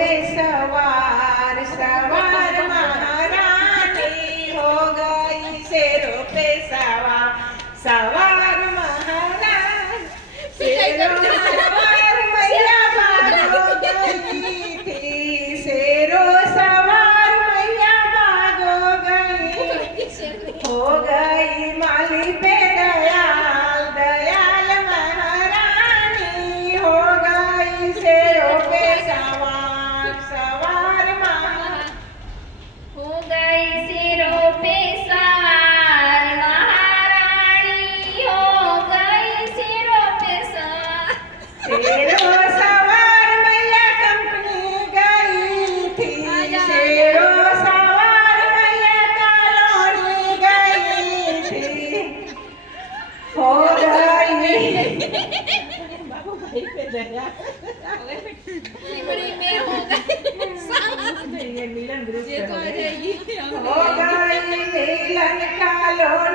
पे सवार सवार महारानी हो गई शेरों पे सवार सवार महारानी शेरों सवार मैया भागो गई थी शेरों सवार मैया भागो गई हो गई माली पे दयाल दयाल महारानी हो गई शेरों पे सवार सवार हो गई सिरों पे सवार महारानी हो गई सिरों पे सवार शेरों सवार मैया कंपनी गई थी शेरों सवार मैया कॉलोनी गई थी हो गई बाबू भाई पे दया सिमरी में हो गई ये मिलन ग्रुप ये तो आ जाएगी हो गई मिलन कॉलोनी